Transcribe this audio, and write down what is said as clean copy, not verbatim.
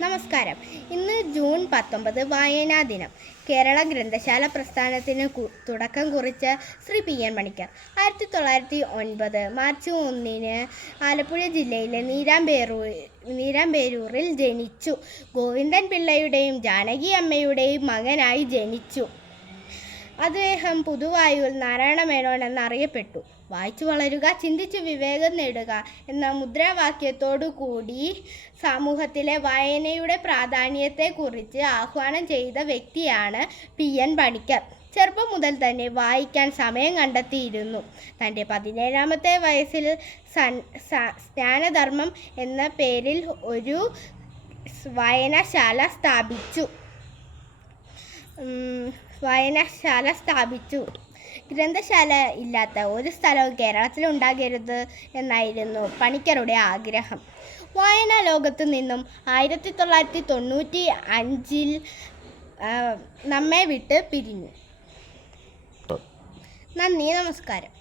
നമസ്കാരം. ഇന്ന് ജൂൺ 19 വായനാ ദിനം. കേരള ഗ്രന്ഥശാല പ്രസ്ഥാനത്തിന് തുടക്കം കുറിച്ച Shri P N Panicker 1909 March 1 Alappuzha ജില്ലയിലെ നീരാമ്പേരൂരിൽ ജനിച്ചു. ഗോവിന്ദൻ പിള്ളയുടെയും ജാനകി അമ്മയുടെയും മകനായി ജനിച്ചു. അദ്ദേഹം പുതുവായൂർ നാരായണ മേനോൻ എന്നറിയപ്പെട്ടു. വായിച്ചു വളരുക, ചിന്തിച്ചു വിവേകം നേടുക എന്ന മുദ്രാവാക്യത്തോടു കൂടി സമൂഹത്തിലെ വായനയുടെ പ്രാധാന്യത്തെക്കുറിച്ച് ആഹ്വാനം ചെയ്ത വ്യക്തിയാണ് പി എൻ പണിക്കർ. ചെറുപ്പം മുതൽ തന്നെ വായിക്കാൻ സമയം കണ്ടെത്തിയിരുന്നു. തൻ്റെ 17ാമത്തെ വയസ്സിൽ ജ്ഞാനധർമ്മം എന്ന പേരിൽ ഒരു വായനശാല സ്ഥാപിച്ചു. ഗ്രന്ഥശാല ഇല്ലാത്ത ഒരു സ്ഥലവും കേരളത്തിലുണ്ടാകരുത് എന്നായിരുന്നു പണിക്കരുടെ ആഗ്രഹം. വായനാ ലോകത്തു നിന്നും 1995 നമ്മെ വിട്ട് പിരിഞ്ഞു. നന്ദി, നമസ്കാരം.